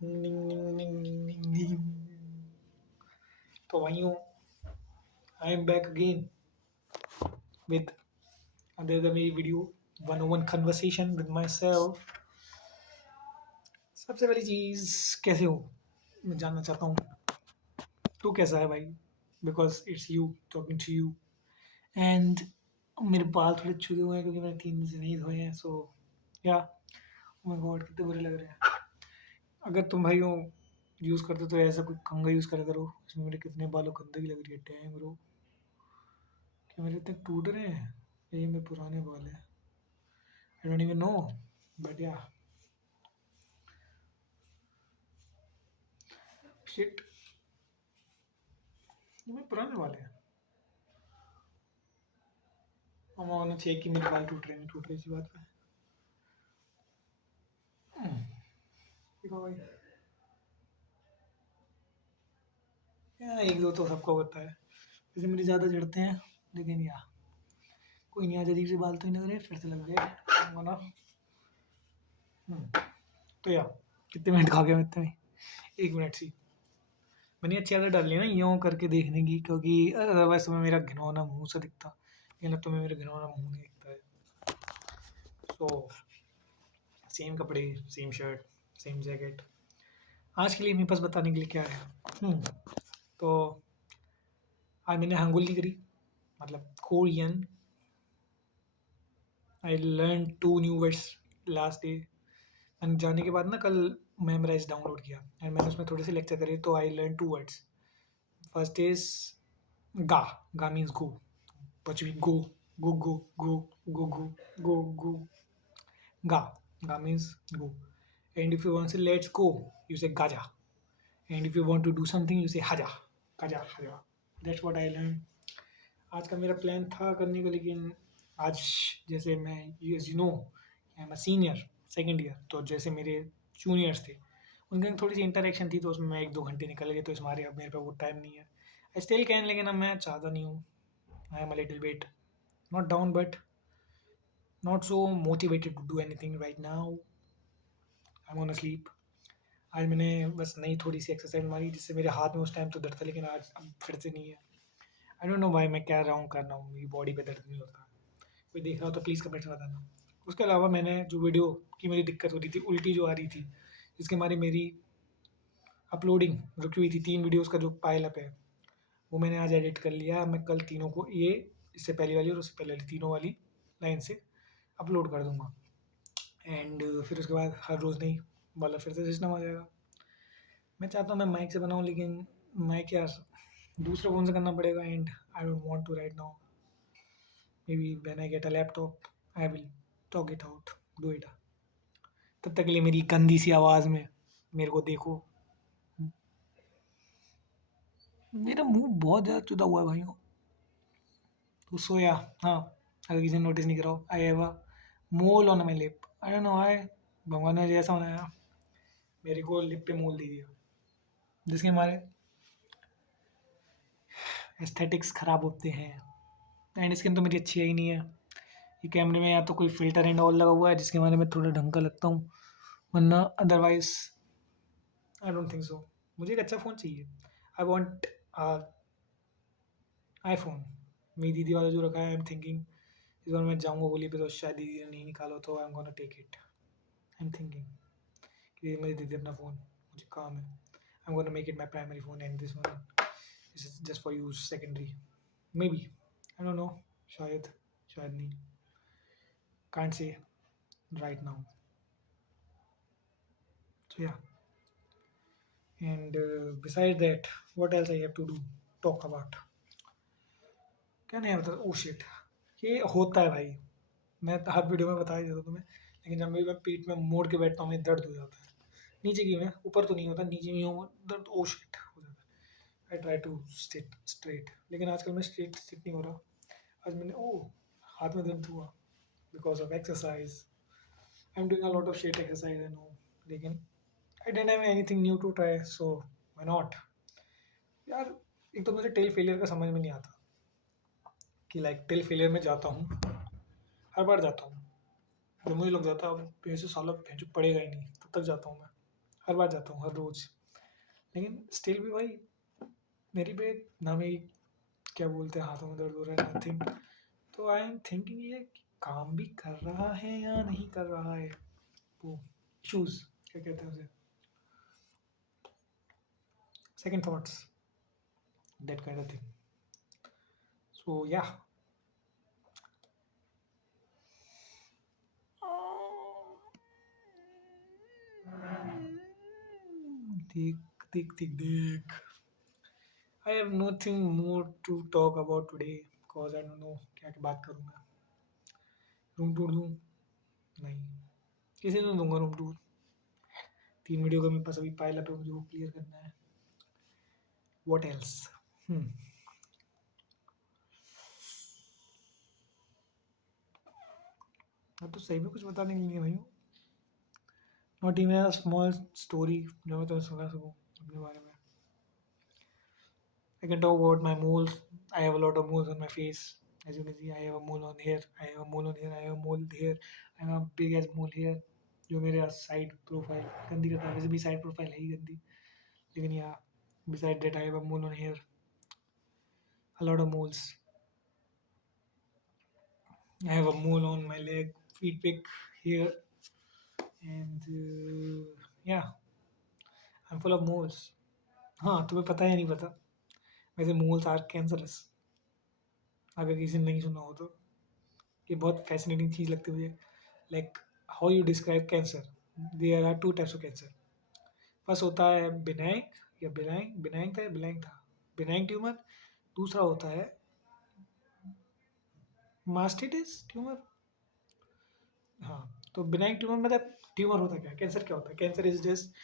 निंग निंग निंग निंग निंग। तो भाइयों, I am back again with another video, 101 conversation with myself. सबसे पहली चीज़, कैसे हो मैं जानना चाहता हूँ। तू कैसा है भाई? Because it's you talking to you. And मेरे बाल थोड़े छुए हुए हैं क्योंकि मैंने 3 दिन से नहीं धोए हैं। सो या माय गॉड, कितने बुरे लग रहे हैं। अगर तुम भाइयों यूज़ करते तो ऐसा कोई कंघा यूज़ करा करो। इसमें मेरे कितने बालों गंदगी लग रही है। डैम ब्रो, क्या मेरे इतने टूट रहे हैं? ये मेरे पुराने बाल हैं। I don't even know, but या शिट, ये मेरे पुराने वाले हैं। हम होना चाहिए कि मेरे बाल टूट रहे हैं, नहीं टूट रहे इसी बात पे। देखो भाई, या एक दो तो सबका होता है। वैसे मेरे ज़्यादा जड़ते हैं, लेकिन या कोई नहीं। आज अजीब से बाल तो नहीं लग रहे, फिर से लग गए वरना। तो या कितने मिनट खा गया मैं इतने में? 1 मिनट सी। मैंने अच्छी आदत डाल ली ना यूँ करके देखने की, क्योंकि अदरवाइज तुम्हें मेरा घिनौना मुंह से दिखता, लेकिन अब तुम्हें मेरा घिनौना मुंह नहीं दिखता है। सो सेम कपड़े, सेम शर्ट, सेम जैकेट। आज के लिए मेरे पास बताने के लिए क्या है? तो आज मैंने हंगुली करी, मतलब Korean. I learn 2 new words last day. मैंने जाने के बाद ना कल मेमोराइज डाउनलोड किया एंड मैंने उसमें थोड़े से लेक्चर करे, तो I learn 2 words. First is गा। गा मीन्स गो। पचवी गो, गो गो गो गो गो गो गो। गा, गा means go. And if you want to say let's go, you say gaja. And if you want to do something, you say haja, gaja, haja. That's what I learned. आज का मेरा plan था करने का, लेकिन आज जैसे मैं you know I am a senior 2nd year, तो जैसे मेरे जूनियर्स थे उनके थोड़ी सी इंटरेक्शन थी, तो उसमें मैं 1-2 घंटे निकल गए। तो इस मारे अब मेरे पे वो टाइम नहीं है। आई स्टिल कैन, लेकिन अब मैं चाहता नहीं हूँ। I am a little bit not down, but not so motivated to do anything right now. I'm gonna sleep. आज मैंने बस नई थोड़ी सी एक्सरसाइज मारी, जिससे मेरे हाथ में उस टाइम तो दर्द था, लेकिन आज अब फिर से नहीं है। आई डोंट नो भाई, मैं क्या रहा हूँ कर रहा हूँ, मेरी बॉडी पे दर्द नहीं होता। कोई देख रहा हो तो प्लीज़ कमेंट्स में बताना। उसके अलावा मैंने जो वीडियो की मेरी दिक्कत हो रही थी, उल्टी जो आ रही थी, जिसके हमारी मेरी अपलोडिंग रुकी हुई थी, 3 वीडियोज़ का जो पाइल अप है, वो मैंने आज एडिट कर लिया। मैं कल तीनों को, ये इससे पहली वाली और उससे पहले वाली, तीनों वाली लाइन से अपलोड कर दूँगा। एंड फिर उसके बाद हर रोज़ नहीं वाला फिर से सिस्टम आ जाएगा। मैं चाहता हूँ मैं माइक से बनाऊँ, लेकिन माइक यार दूसरे फ़ोन से करना पड़ेगा and I don't want to write now. Maybe when I get a laptop I will talk it out, do it. तब तक के लिए मेरी गंदी सी आवाज़ में मेरे को देखो। मेरा मुंह बहुत ज़्यादा चुदा हुआ है भाइयों। तो सोया, हाँ, अगर किसी ने नोटिस नहीं करा हो, I have a mole on my lip. I don't know why, भगवान ने जैसा बनाया मेरे को लिप पे मोल दे दिया, जिसके हमारे एस्थेटिक्स ख़राब होते हैं। एंड स्किन तो मेरी अच्छी है ही नहीं है। ये कैमरे में या तो कोई फ़िल्टर एंड ऑल लगा हुआ है, जिसके बारे में थोड़ा ढंग का लगता हूँ, वरना otherwise I don't think so. मुझे एक अच्छा फ़ोन चाहिए। I want iPhone. मेरी दीदी वाला जो रखा है, आई एम थिंकिंग इस बार मैं जाऊँगा होली पे, तो शायद दीदी ने नहीं निकाला तो I am gonna take it. I am thinking कि मेरी दीदी अपना फ़ोन, मुझे काम है। I am gonna make it my primary phone and this one is just for use secondary. Maybe, I don't know, शायद, शायद नहीं, can't say right now. So yeah, and besides that, what else I have to do? Talk about. क्या नहीं होता? Oh shit, ये होता है भाई। मैं हर वीडियो में बता ही देता हूँ तुम्हें, लेकिन जब भी मैं पीठ में मोड़ के बैठता हूँ, मेरे दर्द हो जाता है। नीचे की में, ऊपर तो नहीं होता, नीचे में हो दर्द। ओ शिट हो जाता है। I try to sit straight, लेकिन आजकल मैं स्ट्रेट सिट नहीं हो रहा। आज मैंने हाथ में दर्द हुआ because of exercise. I am doing a lot of chest exercise I know, लेकिन I don't have anything new to try, so why not. यार, एक तो मुझे टेल फेलियर का समझ में नहीं आता कि लाइक टेल फेलियर में जाता हूँ, हर बार जाता हूँ, फिर मुझे लग जाता है अब मेरे से साला भैंचो पड़ेगा ही नहीं, तब तक जाता हूँ मैं हर बार जाता हूँ, हर रोज़। लेकिन स्टिल भी भाई मेरी पेट ना, मेरी क्या बोलते हैं, हाथों में दर्द हो रहा है, नथिंग। तो आई एम थिंकिंग ये काम भी कर रहा है या नहीं कर रहा है, वो इशूज़ क्या कहते हैं उसे, second thoughts, that kind of thing. So या देख देख देख देख, I have nothing more to talk about today because I don't know क्या क्या बात करूँ मैं। रूम टूर दूँ? नहीं, किसी ने दूंगा रूम टूर। 3 वीडियो का मेरे पास अभी पाइल अप है, मुझे वो क्लियर करना है। What else? अब तो सही में कुछ बताने के लिए नहीं है भाई। Not even a small story जो मैं तुम्हें सुना सकूँ अपने बारे में। I can talk about my moles. I have a lot of moles on my face. As you can see, I have a mole on here. I have a mole on here. I have a mole here. I have a big ass mole here. जो मेरे side profile गंदी करता है, वैसे भी side profile है ही गंदी, लेकिन यहाँ beside that I have a mole on here, a lot of moles. I have a mole on my leg, feet pick here, and yeah, I'm full of moles. हाँ, तुम्हें पता है या नहीं पता, वैसे moles are cancerous, अगर किसी ने नहीं सुना हो तो। ये बहुत फैसिनेटिंग चीज़ लगती है मुझे, like how you describe cancer. There are 2 types of cancer. First होता है बिनाइक, या बिनाइक था, बिनाइक ट्यूमर। दूसरा होता है मास्टिटिस ट्यूमर। हाँ, तो बिनाइक ट्यूमर मतलब ट्यूमर होता क्या है, कैंसर क्या होता है? कैंसर इज जस्ट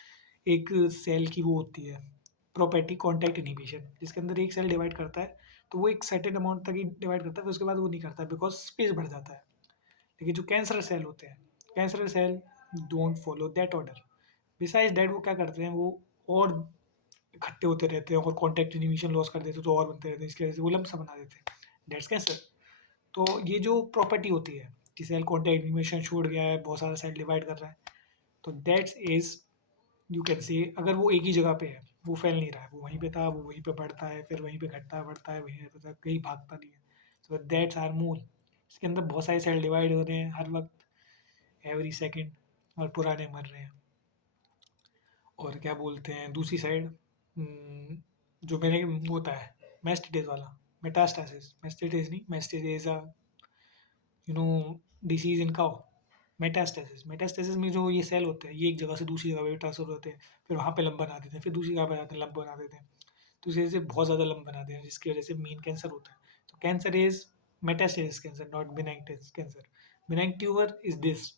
एक सेल की वो होती है प्रॉपर्टी, कॉन्टैक्ट इनहिबिशन, जिसके अंदर एक सेल डिवाइड करता है तो वो एक सर्टेन अमाउंट तक ही डिवाइड करता है, फिर उसके बाद वो नहीं करता है बिकॉज स्पेस बढ़ जाता है। लेकिन जो कैंसर सेल होते हैं, cancer cell don't follow that order. Besides that वो क्या करते हैं, वो और इकट्ठे होते रहते हैं और कॉन्टैक्ट इनिबिशन लॉस कर देते हैं तो और बनते रहते हैं, इसकी वजह से वो लंप सा बना देते हैं, दैट्स कैंसर। तो ये जो प्रॉपर्टी होती है कि सेल कॉन्टैक्ट इनिबिशन छूट गया है, बहुत सारा सेल डिवाइड कर रहा है, तो that's is, you can say, अगर वो एक ही जगह पे है, वो फैल नहीं रहा है, वो वहीं पे था, वो वहीं पे बढ़ता है, फिर वहीं पे घटता है, बढ़ता है, वहीं रहता है, कहीं भागता नहीं है, तो दैट्स आर मोल। इसके अंदर बहुत सारे सेल डिवाइड हो रहे हैं हर वक्त, एवरी सेकेंड, और पुराने मर रहे हैं। और क्या बोलते हैं दूसरी साइड, जो मैंने वो होता है मेस्टिटिस वाला, मेटास्टासिस, मेस्टिटिस नहीं, mastitis you know disease in cow. Metastasis में जो ये सेल होते हैं, ये एक जगह से दूसरी जगह पे ट्रांसफर होते हैं, फिर वहाँ पे लंप बना देते हैं, फिर दूसरी जगह पे जाते हैं लंप बना देते हैं, तो इस वजह से बहुत ज़्यादा लंप बनाते हैं, जिसकी वजह से मेन कैंसर होता है। तो cancer is metastasis cancer, not benign cancer. Benign tumour is this,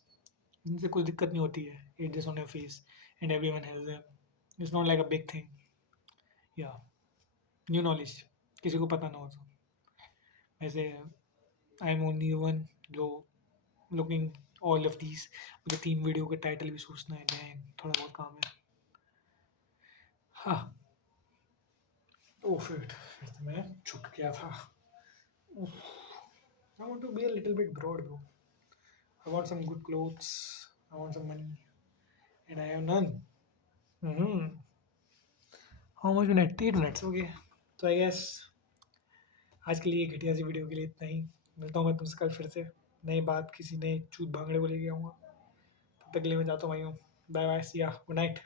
इनसे कुछ दिक्कत नहीं होती है, it just on your face and everyone has them, it's not like a big thing. या न्यू नॉलेज, किसी को पता ना हो तो। वैसे आई एम ओनली वन जो लुकिंग ऑल ऑफ दीज। मुझे 3 वीडियो के टाइटल भी सोचना है, डैंग थोड़ा बहुत काम है। हाँ, ओह फिर तो मैं झुक गया था। I want to be a little bit broad, bro. I want some good clothes, I want some money, and I have none. Mm-hmm. How much minute? 8 minutes, okay. तो आई गेस आज के लिए घटिया सी वीडियो के लिए इतना ही। मिलता हूँ मैं तुमसे कल फिर से नई बात, किसी नए चूत भांगड़े को लेके आऊँगा। तब तक के लिए मैं जाता हूँ भाइयों, बाय बाय, सी या, गुड नाइट।